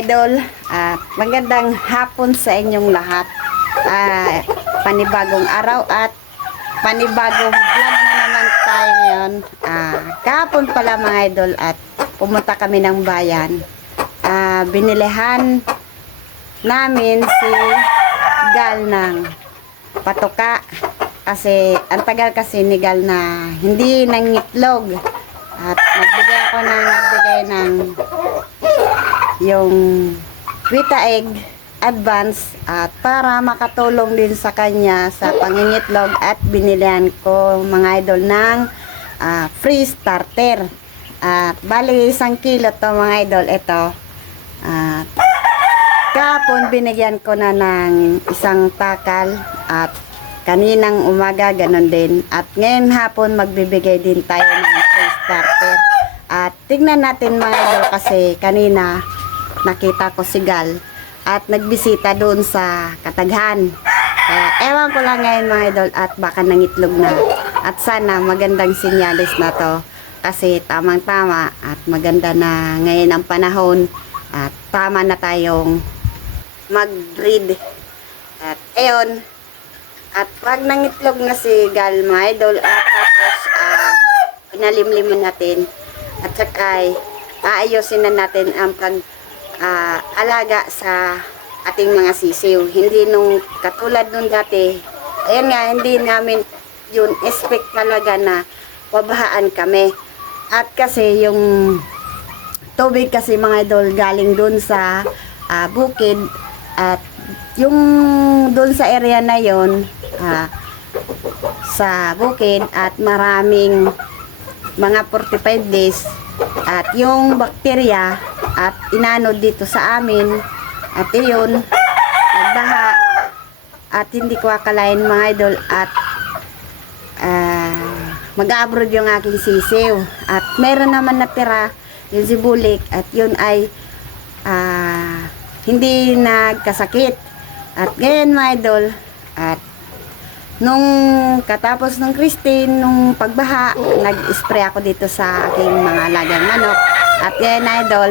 idol at magandang hapon sa inyong lahat. Ah, panibagong araw at panibagong vlog na naman tayo ngayon. Ah, kahapon pala mga idol at pumunta kami ng bayan. Ah, binilihan namin si Gal ng patoka kasi ang tagal kasi ni Gal na hindi nangitlog at nagbigay ako ng nagbigay ng yung Vita Egg Advance at para makatulong din sa kanya sa pangingitlog at binilihan ko mga idol ng ah, free starter at bali isang kilo to mga idol ito at Kahapon binigyan ko na ng isang takal at kaninang umaga ganon din. At ngayon hapon magbibigay din tayo ng free starter. At tignan natin mga idol kasi kanina nakita ko si Gal at nagbisita doon sa Kataghan. Kaya ewan ko lang ngayon mga idol at baka nangitlog na. At sana magandang sinyalis na to kasi tamang tama at maganda na ngayon ang panahon at tama na tayong mag-breed. At ayun, at pag nangitlog na si Gal mga idol, at tapos uh, pinalimliman natin at saka ay aayusin na natin ang pag ah, alaga sa ating mga sisiw. Hindi nung katulad nung dati, ayan nga, hindi namin yun expect talaga na wabahaan kami. At kasi yung tubig kasi mga idol galing dun sa ah, bukid at yung dun sa area na yon ah, sa bukid at maraming mga 45 days at yung bakterya at inano dito sa amin. At iyon nagbaha at hindi ko akalain mga idol at ah, mag-abroad yung aking sisiw. At meron naman natira yung sibulik at yun ay ah, hindi nagkasakit. At ngayon mga idol at nung katapos ng Christine nung pagbaha nag-spray ako dito sa aking mga alagang manok. At ngayon idol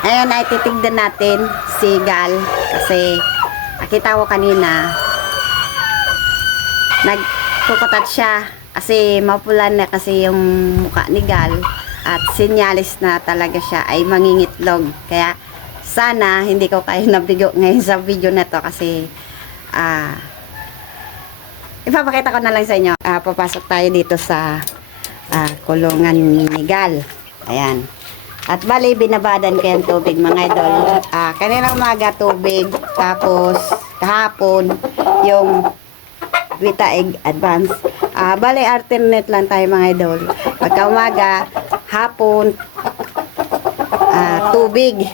ayun ay titigdan natin si Gal. Kasi nakita ko kanina nagkukutat siya. Kasi mapula na kasi yung mukha ni Gal. At sinyalis na talaga siya. Ay mangingitlog. Kaya sana hindi ko kayo nabigo ngayon sa video na to. Kasi ah ipapakita ko na lang sa inyo. Ah, papasok tayo dito sa ah, kulungan ni Gal. Ayan at bali binabadan ko yung tubig mga idol ah, kanina umaga tubig tapos kahapon yung Vita Egg Advance. Ah, bale alternate lang tayo mga idol. Pagka umaga, hapon, ah, tubig.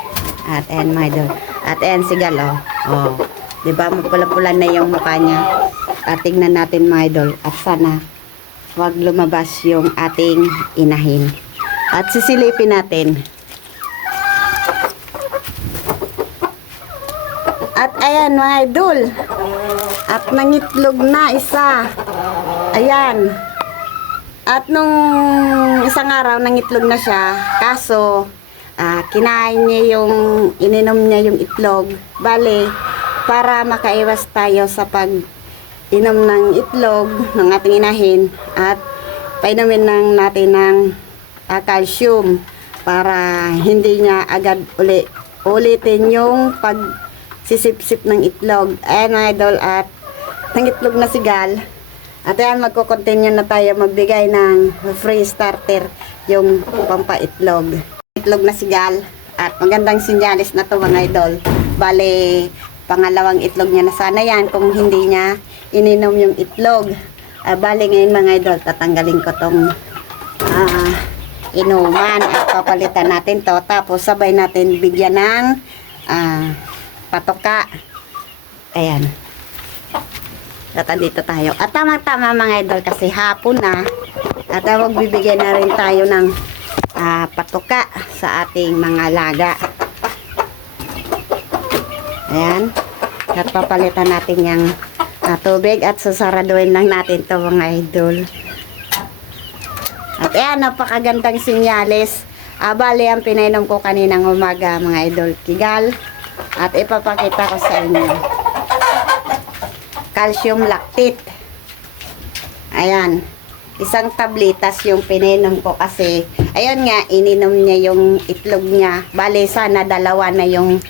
At ayan mga idol. At ayan si Galo. Oh. 'Di ba mapula-pula na yung mukha niya. At tingnan natin mga idol. At sana wag lumabas yung ating inahin. At sisilipin natin. At ayan mga idol. At nangitlog na isa. Ayan. At nung isang araw nangitlog na siya. Kaso, ah, kinain niya yung, ininom niya yung itlog. Bale, para makaiwas tayo sa pag inom ng itlog ng ating inahin at painumin ng natin ng ah, calcium para hindi niya agad uli ulitin yung pag sisip-sip ng itlog. Ayan idol at nangitlog na si Gal. At ayan magko-continue na tayo magbigay ng free starter yung pampaitlog. Itlog na si Gal at magandang sinyalis na to mga idol. Bale, pangalawang itlog niya na sana yan kung hindi niya ininom yung itlog. Ah, bale ngayon mga idol, tatanggalin ko tong inuman at papalitan natin to. Tapos sabay natin bigyan ng ah, patoka. Ayan. At dito tayo. At tama-tama mga idol kasi hapon na. At uh, magbibigay na rin tayo ng ah, patoka sa ating mga laga. Ayan. At papalitan natin yung ah, tubig at susaraduin lang natin to mga idol. At ayan, napakagandang sinyalis Ah, bali, ang pinainom ko kaninang umaga, mga idol, kigal. At ipapakita ko sa inyo. Calcium lactate. Ayan. Isang tablitas yung pinainom ko kasi, ayun nga, ininom niya yung itlog niya. Bali, sana dalawa na yung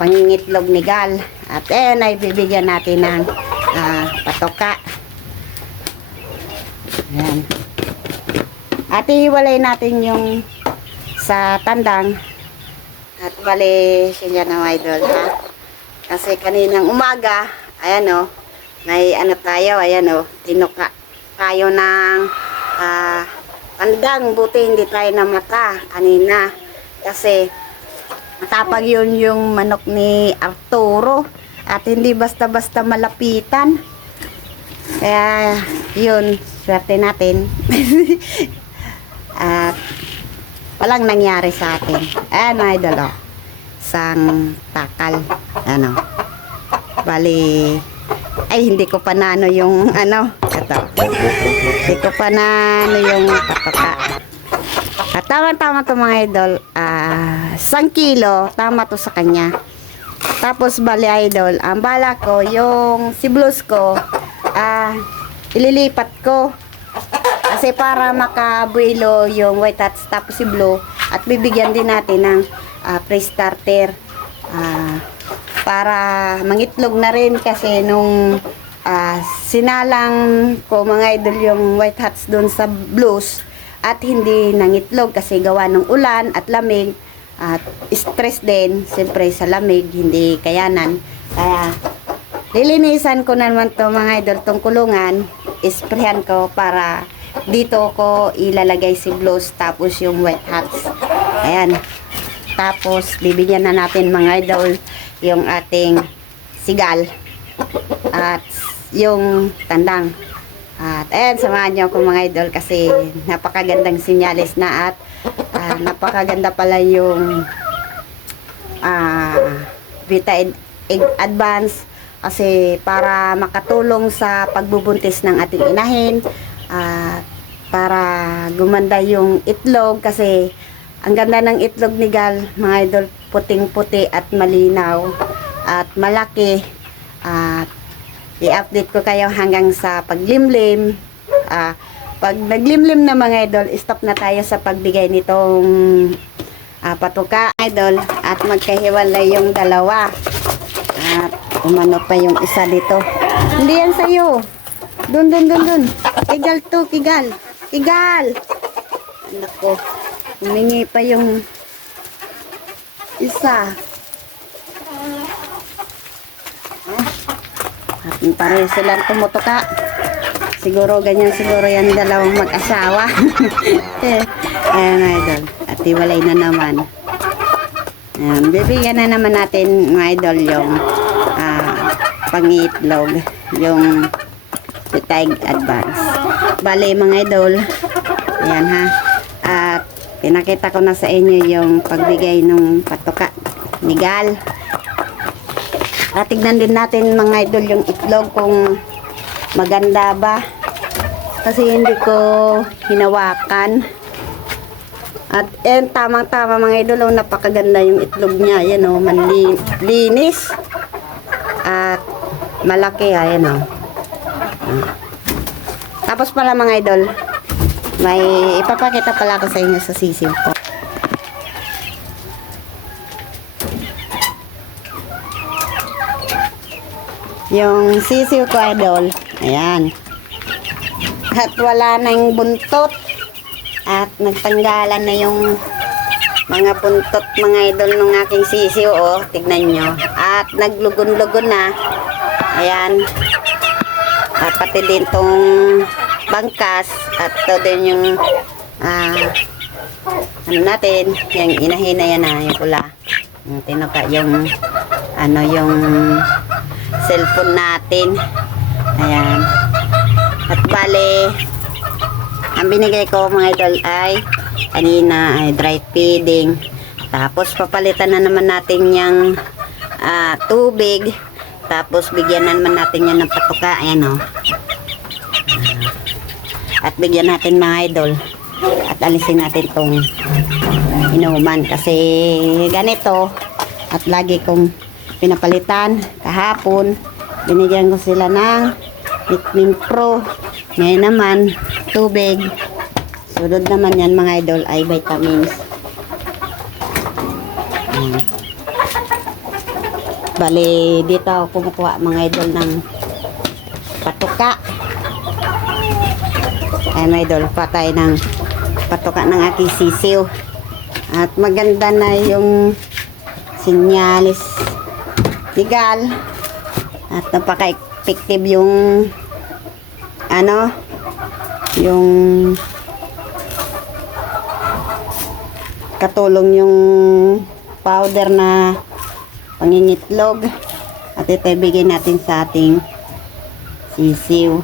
pangingitlog ni Gal. At ayun, ay bibigyan natin ng ah, patoka. Ayan. At ihiwalay natin yung sa tandang. At bali, siya na idol ha. Kasi kaninang umaga, ayan o, may ano tayo, ayan o, tinuka tayo ng ah, tandang. Buti hindi tayo namata kanina. Kasi matapag yun yung manok ni Arturo. At hindi basta-basta malapitan. Kaya, yun, swerte natin. At, walang nangyari sa atin. Ayan, idol, oh. Sang takal. Ano. Bali, ay, hindi ko pa nano yung, ano, ito. Hindi ko pa nano yung patoka. At tama-tama to mga idol, ah, isang kilo, tama to sa kanya. Tapos bali idol, ang bala ko, yung si blues ko, ah, ililipat ko. Kasi para makabuelo yung white hats tapos si blue at bibigyan din natin ng ah, pre-starter ah, para mangitlog na rin kasi nung ah, sinalang ko mga idol yung white hats doon sa blues at hindi nangitlog kasi gawa ng ulan at lamig at stress din siyempre sa lamig hindi kayanan. Kaya lilinisan ko na naman to mga idol tong kulungan isprehan ko para dito ko ilalagay si blues tapos yung wet hats. Ayan. Tapos bibigyan na natin mga idol yung ating sigal at yung tandang. At ayan samahan niyo ako mga idol kasi napakagandang sinyalis na at ah, napakaganda pala yung ah Vita Ed- Advance. Kasi para makatulong sa pagbubuntis ng ating inahin at para gumanda yung itlog kasi ang ganda ng itlog ni Gal mga idol puting-puti at malinaw at malaki. At i-update ko kayo hanggang sa paglimlim. Ah pag naglimlim na mga idol stop na tayo sa pagbigay nitong ah, patuka idol at magkahiwalay yung dalawa. At umano pa yung isa dito. Hindi yan sa'yo dun dun dun dun. Kigal to kigal. Kigal! Nako humingi pa yung isa. At pareho silang tumutuka. Siguro ganyan siguro yan dalawang mag-asawa. Eh, ayan idol. At iwalay na naman. Ayan, bibigyan na naman natin mga idol yung ah, pangitlog, yung Titag Advance. Bale mga idol, ayan ha, at pinakita ko na sa inyo yung pagbigay ng patuka ni Gal. At tignan din natin mga idol yung itlog kung maganda ba. Kasi hindi ko hinawakan. At eh, tamang-tama mga idol, oh, napakaganda yung itlog niya. Yan o, manli, linis. At malaki, ayan o. Ah. Tapos pala mga idol, may ipapakita pala ako sa inyo sa sisiw ko. Yung sisiw ko idol, ayan. At wala na yung buntot. At nagtanggalan na yung mga buntot mga idol ng aking sisiw oh, tignan nyo. At naglugon-lugon na. Ayan. At pati din tong bangkas at to din yung ah, ano natin, yung inahina yan na, yung pula. Yung tinuka yung ano yung cellphone natin. Ayan. At bale, ang binigay ko mga idol ay kanina ay dry feeding. Tapos papalitan na naman natin yung ah, tubig. Tapos bigyan na naman natin yan ng patuka. Ayan o. at bigyan natin mga idol. At alisin natin tong inuman kasi ganito at lagi kong pinapalitan kahapon binigyan ko sila ng Vitamin Pro ngayon naman tubig sunod naman yan mga idol ay vitamins Mm. Bali, dito kumukuha mga idol ng patuka. Ayan mga idol, patay ng patuka ng aking sisiw. At maganda na yung sinyalis legal. At napaka-effective yung ano, yung katulong yung powder na pangingitlog at ito ibigay natin sa ating sisiw.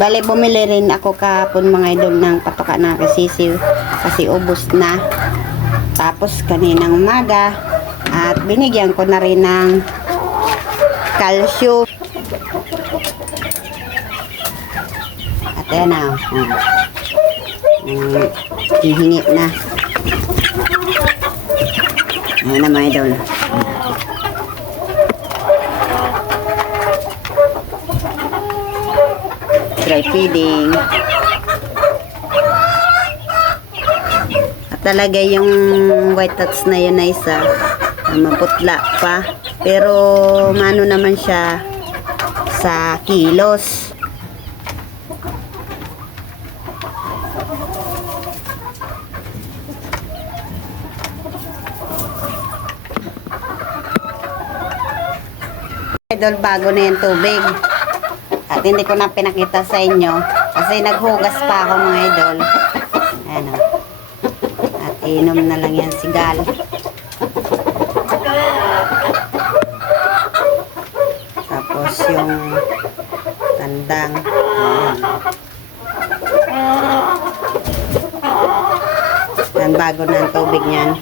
Bale, bumili rin ako kahapon mga idol ng patoka na sisiw kasi ubos na. Tapos kaninang umaga at binigyan ko na rin ng calcium. At ayan na. Oh. Um, hihingi na. Ayan na mga idol. Dry feeding. At talaga yung white touch na yun na isa, ah, maputla pa. Pero mano naman siya sa kilos. Idol, bago na yung tubig. At hindi ko na pinakita sa inyo kasi naghugas pa ako mga idol. Ano. At inom na lang yan si Gal. Tapos yung tandang. Ayan. Yan, bago na ang tubig niyan.